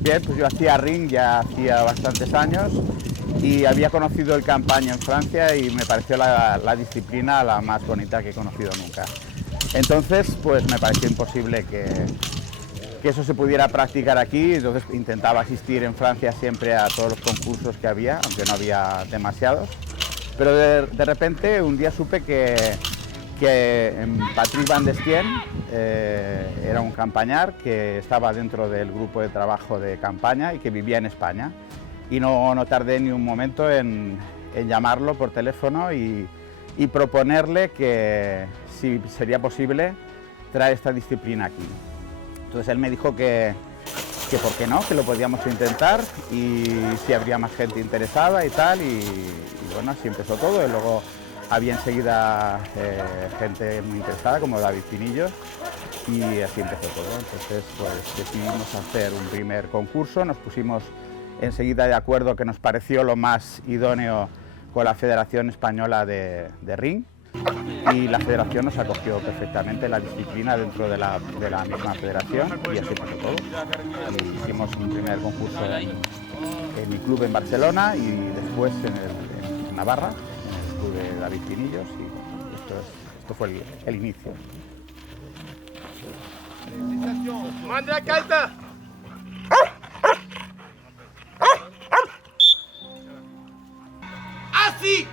Bien, pues yo hacía ring ya hacía bastantes años y había conocido el campaña en Francia y me pareció la disciplina la más bonita que he conocido nunca. Entonces, pues me pareció imposible que eso se pudiera practicar aquí, entonces intentaba asistir en Francia siempre a todos los concursos que había, aunque no había demasiados. Pero de repente un día supe que Patrick Van Destien era un campañar que estaba dentro del grupo de trabajo de campaña y que vivía en España. Y no tardé ni un momento en llamarlo por teléfono y proponerle que si sería posible traer esta disciplina aquí. Entonces él me dijo que por qué no, que lo podíamos intentar y si habría más gente interesada y tal, y bueno, así empezó todo. Y luego había enseguida gente muy interesada como David Pinillos y así empezó todo. Entonces pues decidimos hacer un primer concurso, nos pusimos enseguida de acuerdo que nos pareció lo más idóneo con la Federación Española de Ring, y la federación nos acogió perfectamente la disciplina dentro de la misma federación y así pasó todo. Y hicimos un primer concurso en mi club en Barcelona y después en Navarra, en el club de David Pinillos, y esto fue el inicio. ¡Manda calta! ¡Así!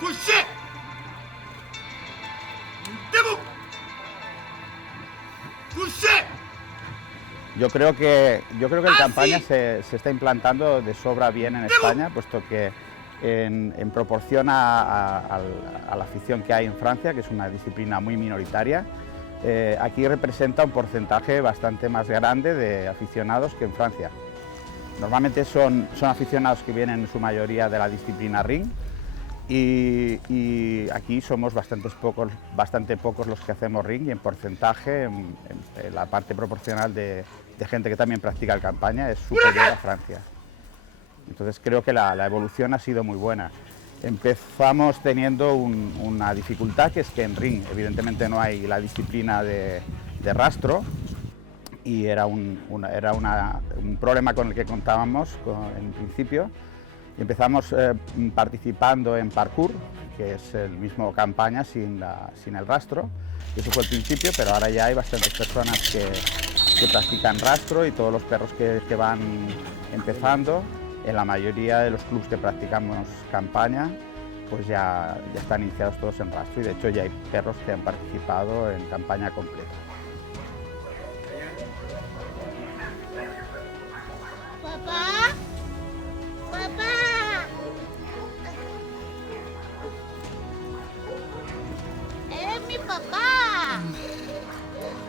¡Couché! ¡Debout! ¡Couché! Yo creo que el campaña se está implantando de sobra bien en España, puesto que en proporción a la afición que hay en Francia, que es una disciplina muy minoritaria, aquí representa un porcentaje bastante más grande de aficionados que en Francia. Normalmente son aficionados que vienen en su mayoría de la disciplina ring, y aquí somos bastante pocos los que hacemos ring, y en porcentaje, en la parte proporcional de gente que también practica el campaña es superior a Francia. Entonces creo que la evolución ha sido muy buena. Empezamos teniendo una dificultad, que es que en ring evidentemente no hay la disciplina de rastro, y era un problema con el que contábamos en principio. Empezamos participando en parkour, que es el mismo campaña sin el rastro. Eso fue el principio, pero ahora ya hay bastantes personas que practican rastro, y todos los perros que van empezando, en la mayoría de los clubes que practicamos campaña, pues ya están iniciados todos en rastro, y de hecho ya hay perros que han participado en campaña completa. ¿Papá? ¡Papá! ¡Eres mi papá!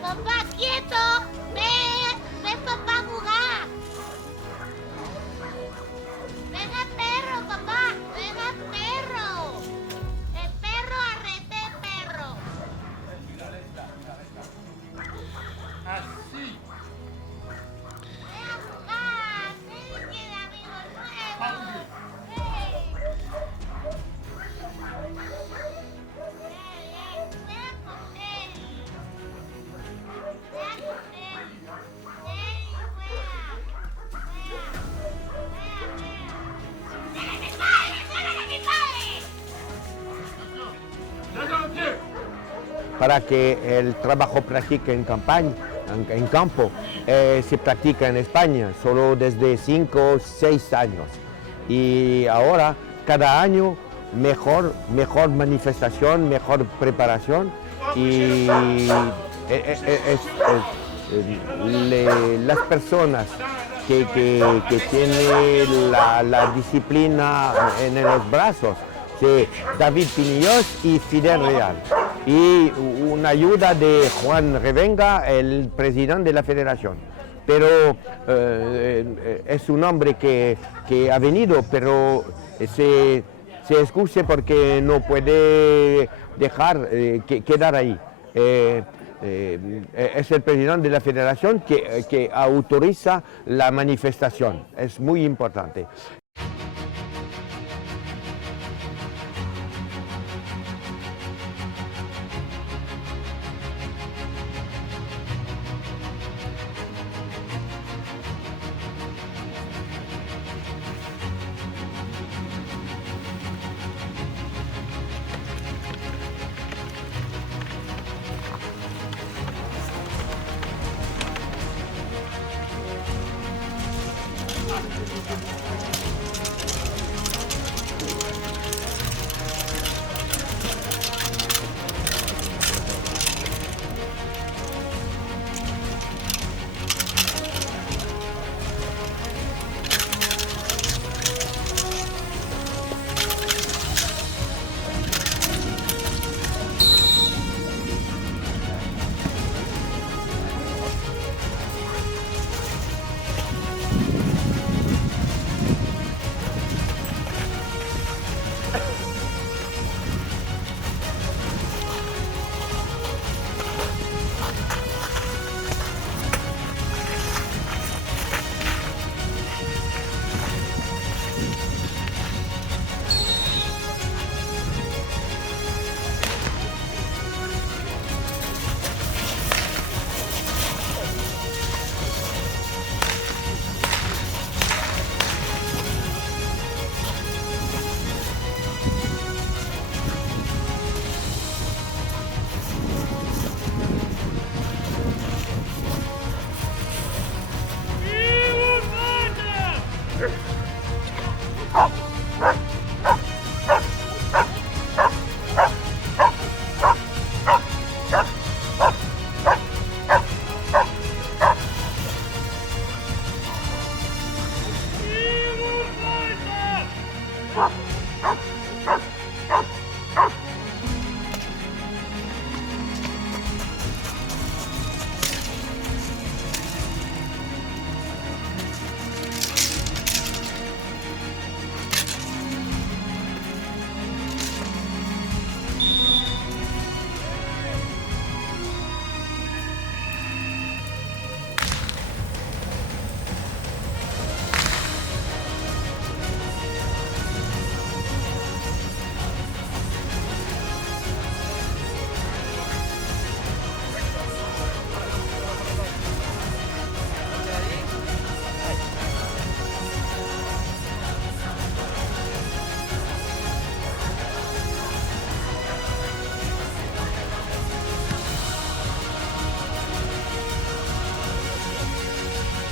¡Papá, quieto! ¡Ven, papá, a jugar! ¡Venga, perro, papá! ¡Venga, perro! ¡El perro, arrete, perro! Así. ¡Ven a jugar! ¡Ven, que de amigos nuevos! Para que el trabajo practique en campaña, en campo, se practica en España solo desde 5 o 6 años. Y ahora, cada año, mejor manifestación, mejor preparación, y las personas que tienen la disciplina en los brazos Sí, David Pinillos y Fidel Real. Y una ayuda de Juan Revenga, el presidente de la federación. Pero es un hombre que ha venido, pero se excuse porque no puede dejar quedar ahí. Es el presidente de la federación que autoriza la manifestación. Es muy importante.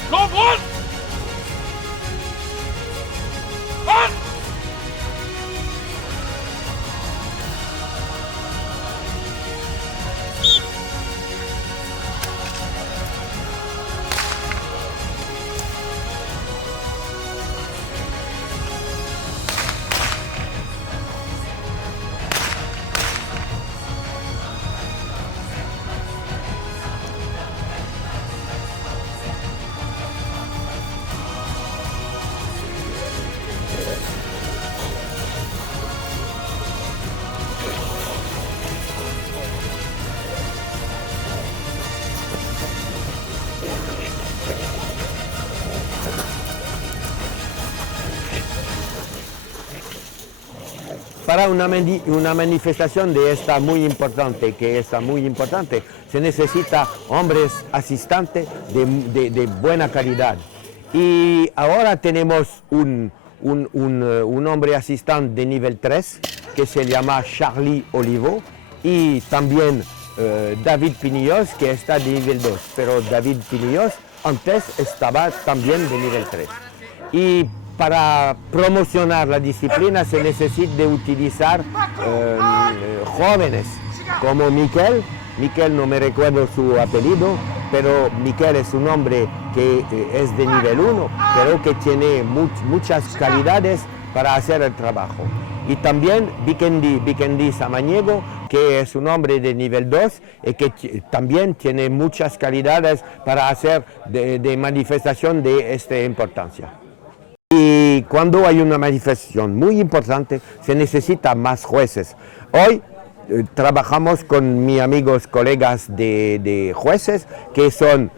Come on! On! Para una manifestación de esta muy importante, se necesita hombres asistentes de buena calidad. Y ahora tenemos un hombre asistente de nivel 3 que se llama Charlie Olivo y también David Pinillos que está de nivel 2, pero David Pinillos antes estaba también de nivel 3. Y para promocionar la disciplina se necesita de utilizar jóvenes como Miquel. Miquel no me recuerdo su apellido, pero Miquel es un hombre que es de nivel 1, pero que tiene muchas calidades para hacer el trabajo. Y también Vikendi Samaniego, que es un hombre de nivel 2 y que también tiene muchas calidades para hacer de manifestación de esta importancia. Y cuando hay una manifestación muy importante, se necesita más jueces. Hoy trabajamos con mis amigos, colegas de jueces, que son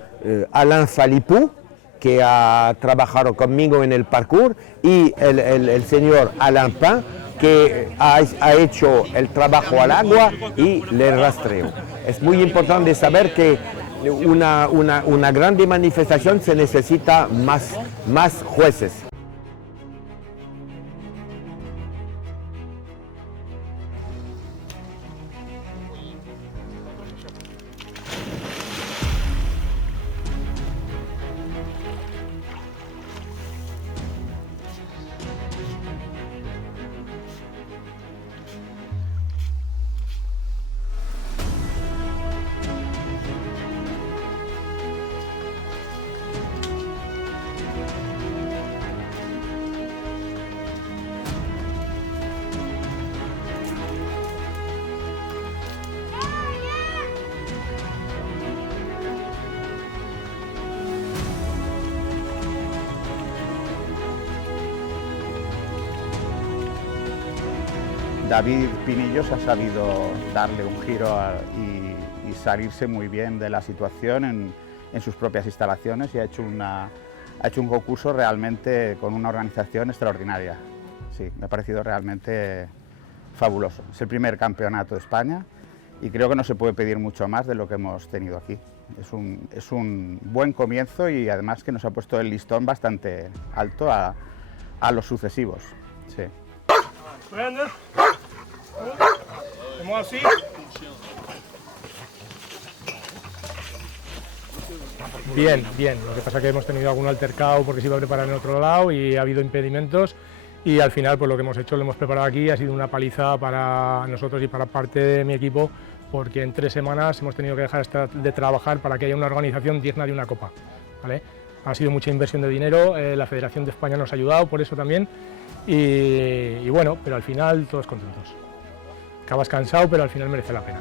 Alain Falipou, que ha trabajado conmigo en el parkour, y el señor Alain Pin, que ha hecho el trabajo al agua y el rastreo. Es muy importante saber que una grande manifestación se necesita más jueces. David Pinillos ha sabido darle un giro y salirse muy bien de la situación en sus propias instalaciones y ha hecho un concurso realmente con una organización extraordinaria. Sí, me ha parecido realmente fabuloso. Es el primer campeonato de España y creo que no se puede pedir mucho más de lo que hemos tenido aquí. Es un buen comienzo y además que nos ha puesto el listón bastante alto a los sucesivos. Sí. Hacemos así. Bien, bien. Lo que pasa es que hemos tenido algún altercado porque se iba a preparar en otro lado y ha habido impedimentos y al final pues lo que hemos hecho lo hemos preparado aquí, ha sido una paliza para nosotros y para parte de mi equipo porque en 3 semanas hemos tenido que dejar de trabajar para que haya una organización digna de una copa, ¿vale? Ha sido mucha inversión de dinero, la Federación de España nos ha ayudado por eso también y bueno, pero al final todos contentos. Acabas cansado pero al final merece la pena.